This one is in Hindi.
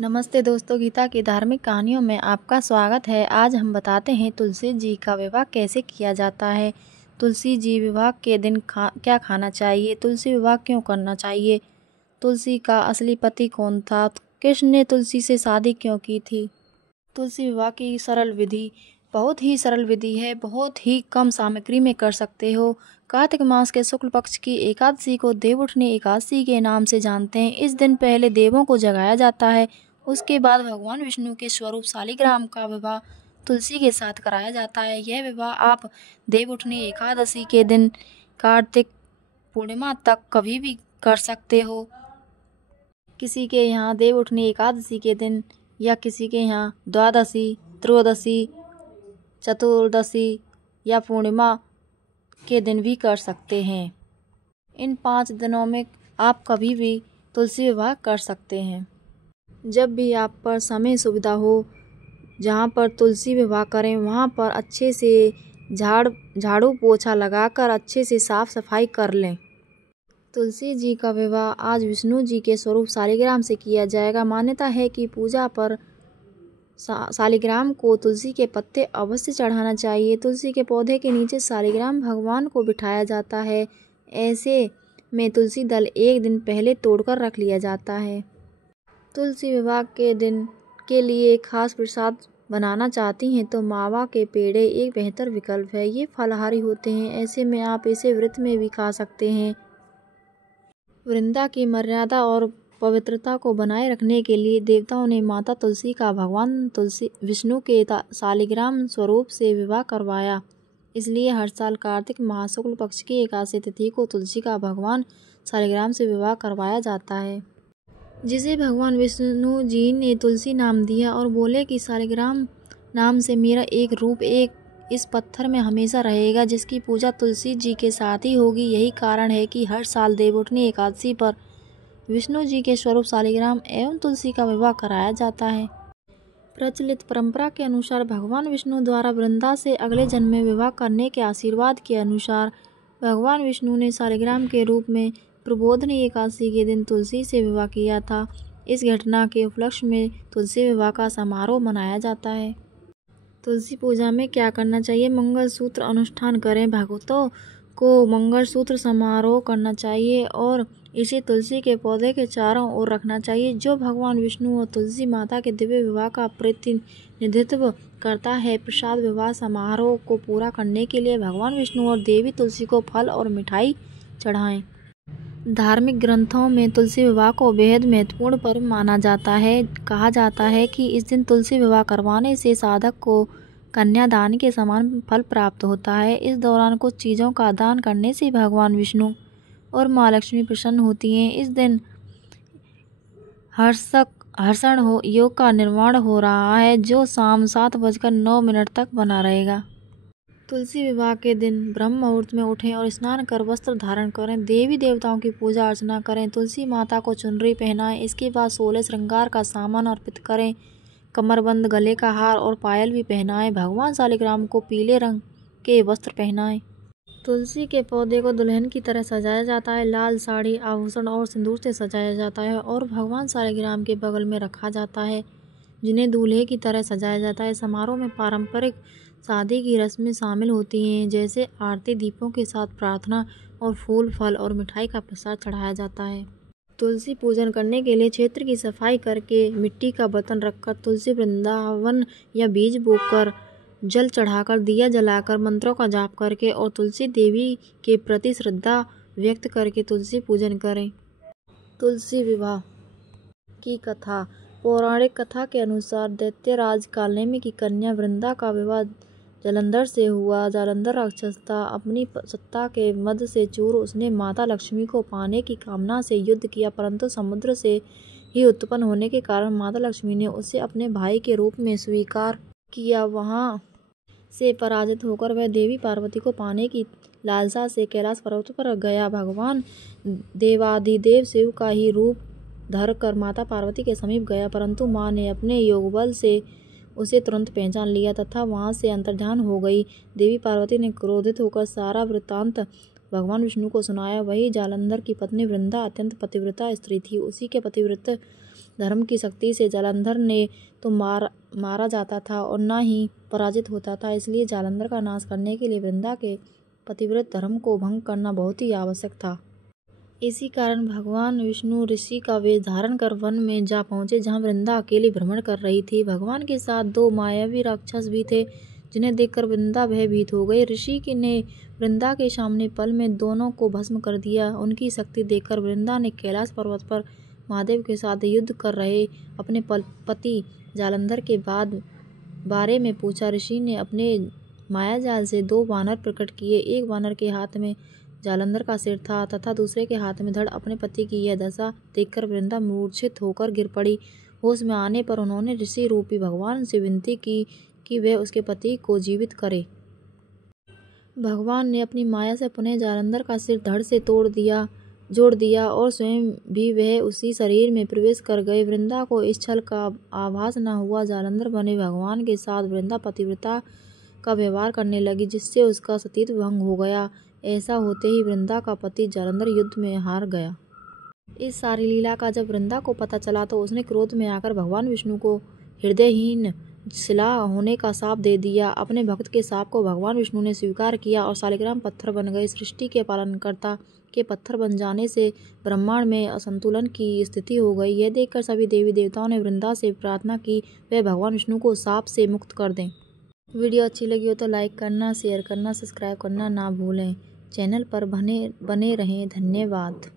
नमस्ते दोस्तों, गीता की धार्मिक कहानियों में आपका स्वागत है। आज हम बताते हैं तुलसी जी का विवाह कैसे किया जाता है। तुलसी जी विवाह के दिन क्या खाना चाहिए, तुलसी विवाह क्यों करना चाहिए, तुलसी का असली पति कौन था, कृष्ण ने तुलसी से शादी क्यों की थी। तुलसी विवाह की सरल विधि बहुत ही सरल विधि है, बहुत ही कम सामग्री में कर सकते हो। कार्तिक मास के शुक्ल पक्ष की एकादशी को देवउठनी एकादशी के नाम से जानते हैं। इस दिन पहले देवों को जगाया जाता है, उसके बाद भगवान विष्णु के स्वरूप शालिग्राम का विवाह तुलसी के साथ कराया जाता है। यह विवाह आप देवउठनी एकादशी के दिन कार्तिक पूर्णिमा तक कभी भी कर सकते हो। किसी के यहाँ देवउठनी एकादशी के दिन या किसी के यहाँ द्वादशी, त्रयोदशी, चतुर्दशी या पूर्णिमा के दिन भी कर सकते हैं। इन 5 दिनों में आप कभी भी तुलसी विवाह कर सकते हैं। जब भी आप पर समय सुविधा हो, जहाँ पर तुलसी विवाह करें वहाँ पर अच्छे से झाड़ू पोछा लगाकर अच्छे से साफ सफाई कर लें। तुलसी जी का विवाह आज विष्णु जी के स्वरूप शालिग्राम से किया जाएगा। मान्यता है कि पूजा पर शालिग्राम को तुलसी के पत्ते अवश्य चढ़ाना चाहिए। तुलसी के पौधे के नीचे शालिग्राम भगवान को बिठाया जाता है। ऐसे में तुलसी दल एक दिन पहले तोड़कर रख लिया जाता है। तुलसी विवाह के दिन के लिए खास प्रसाद बनाना चाहती हैं तो मावा के पेड़े एक बेहतर विकल्प है। ये फलाहारी होते हैं, ऐसे में आप इसे व्रत में भी खा सकते हैं। वृंदा की मर्यादा और पवित्रता को बनाए रखने के लिए देवताओं ने माता तुलसी का भगवान तुलसी विष्णु के शालिग्राम स्वरूप से विवाह करवाया। इसलिए हर साल कार्तिक माह शुक्ल पक्ष की एकादशी तिथि को तुलसी का भगवान शालिग्राम से विवाह करवाया जाता है, जिसे भगवान विष्णु जी ने तुलसी नाम दिया और बोले कि शालिग्राम नाम से मेरा एक रूप इस पत्थर में हमेशा रहेगा, जिसकी पूजा तुलसी जी के साथ ही होगी। यही कारण है कि हर साल देवउठनी एकादशी पर विष्णु जी के स्वरूप शालिग्राम एवं तुलसी का विवाह कराया जाता है। प्रचलित परंपरा के अनुसार भगवान विष्णु द्वारा वृंदा से अगले जन्म में विवाह करने के आशीर्वाद के अनुसार भगवान विष्णु ने शालिग्राम के रूप में प्रबोधनी एकादशी के दिन तुलसी से विवाह किया था। इस घटना के उपलक्ष्य में तुलसी विवाह का समारोह मनाया जाता है। तुलसी पूजा में क्या करना चाहिए? मंगलसूत्र अनुष्ठान करें। भक्तों को मंगलसूत्र समारोह करना चाहिए और इसे तुलसी के पौधे के चारों ओर रखना चाहिए, जो भगवान विष्णु और तुलसी माता के दिव्य विवाह का प्रतिनिधित्व करता है। प्रसाद विवाह समारोह को पूरा करने के लिए भगवान विष्णु और देवी तुलसी को फल और मिठाई चढ़ाएं। धार्मिक ग्रंथों में तुलसी विवाह को बेहद महत्वपूर्ण पर्व माना जाता है। कहा जाता है कि इस दिन तुलसी विवाह करवाने से साधक को कन्यादान के समान फल प्राप्त होता है। इस दौरान कुछ चीज़ों का दान करने से भगवान विष्णु और माँ लक्ष्मी प्रसन्न होती हैं। इस दिन हर्षण योग का निर्माण हो रहा है, जो शाम 7:09 तक बना रहेगा। तुलसी विवाह के दिन ब्रह्म मुहूर्त में उठें और स्नान कर वस्त्र धारण करें। देवी देवताओं की पूजा अर्चना करें। तुलसी माता को चुनरी पहनाएं। इसके बाद 16 श्रृंगार का सामान अर्पित करें। कमरबंद, गले का हार और पायल भी पहनाएं। भगवान शालिग्राम को पीले रंग के वस्त्र पहनाएं। तुलसी के पौधे को दुल्हन की तरह सजाया जाता है। लाल साड़ी, आभूषण और सिंदूर से सजाया जाता है और भगवान शालिग्राम के बगल में रखा जाता है, जिन्हें दूल्हे की तरह सजाया जाता है। समारोह में पारंपरिक शादी की रस्में शामिल होती हैं, जैसे आरती, दीपों के साथ प्रार्थना और फूल, फल और मिठाई का प्रसाद चढ़ाया जाता है। तुलसी पूजन करने के लिए क्षेत्र की सफाई करके मिट्टी का बर्तन रखकर तुलसी वृंदावन या बीज बोकर जल चढ़ाकर, दिया जलाकर, मंत्रों का जाप करके और तुलसी देवी के प्रति श्रद्धा व्यक्त करके तुलसी पूजन करें। तुलसी विवाह की कथा। पौराणिक कथा के अनुसार दैत्यराज कालनेमि की कन्या वृंदा का विवाह जालंधर से हुआ। जालंधर राक्षस था। अपनी सत्ता के मद से चूर उसने माता लक्ष्मी को पाने की कामना से युद्ध किया, परंतु समुद्र से ही उत्पन्न होने के कारण माता लक्ष्मी ने उसे अपने भाई के रूप में स्वीकार किया। वहां से पराजित होकर वह देवी पार्वती को पाने की लालसा से कैलाश पर्वत पर गया। भगवान देवाधिदेव शिव का ही रूप धर कर माता पार्वती के समीप गया, परंतु माँ ने अपने योग बल से उसे तुरंत पहचान लिया तथा वहां से अंतर्ध्यान हो गई। देवी पार्वती ने क्रोधित होकर सारा वृत्तांत भगवान विष्णु को सुनाया। वही जालंधर की पत्नी वृंदा अत्यंत पतिव्रता स्त्री थी। उसी के पतिव्रत धर्म की शक्ति से जालंधर ने तो मारा जाता था और न ही पराजित होता था। इसलिए जालंधर का नाश करने के लिए वृंदा के पतिव्रत धर्म को भंग करना बहुत ही आवश्यक था। इसी कारण भगवान विष्णु ऋषि का वेश धारण कर वन में जा पहुंचे, जहां वृंदा अकेली भ्रमण कर रही थी। भगवान के साथ 2 मायावी राक्षस भी थे, जिन्हें देखकर वृंदा भयभीत हो गई। ऋषि ने वृंदा के सामने पल में दोनों को भस्म कर दिया। उनकी शक्ति देखकर वृंदा ने कैलाश पर्वत पर महादेव के साथ युद्ध कर रहे अपने पति जालंधर के बारे में पूछा। ऋषि ने अपने मायाजाल से 2 वानर प्रकट किए। एक वानर के हाथ में जालंधर का सिर था तथा दूसरे के हाथ में धड़। अपने पति की यह दशा देखकर वृंदा मूर्छित होकर गिर पड़ी। होश में आने पर उन्होंने ऋषि रूपी भगवान से विनती की कि वह उसके पति को जीवित करे। भगवान ने अपनी माया से पुनः जालंधर का सिर धड़ से जोड़ दिया और स्वयं भी वह उसी शरीर में प्रवेश कर गए। वृंदा को इस छल का आभास न हुआ। जालंधर बने भगवान के साथ वृंदा पतिव्रता का व्यवहार करने लगी, जिससे उसका सतीत्व भंग हो गया। ऐसा होते ही वृंदा का पति जालंधर युद्ध में हार गया। इस सारी लीला का जब वृंदा को पता चला तो उसने क्रोध में आकर भगवान विष्णु को हृदयहीन शिला होने का शाप दे दिया। अपने भक्त के शाप को भगवान विष्णु ने स्वीकार किया और शालिग्राम पत्थर बन गए। सृष्टि के पालनकर्ता के पत्थर बन जाने से ब्रह्मांड में असंतुलन की स्थिति हो गई। यह देखकर सभी देवी देवताओं ने वृंदा से प्रार्थना की वह भगवान विष्णु को शाप से मुक्त कर दें। वीडियो अच्छी लगी हो तो लाइक करना, शेयर करना, सब्सक्राइब करना ना भूलें। चैनल पर बने रहें। धन्यवाद।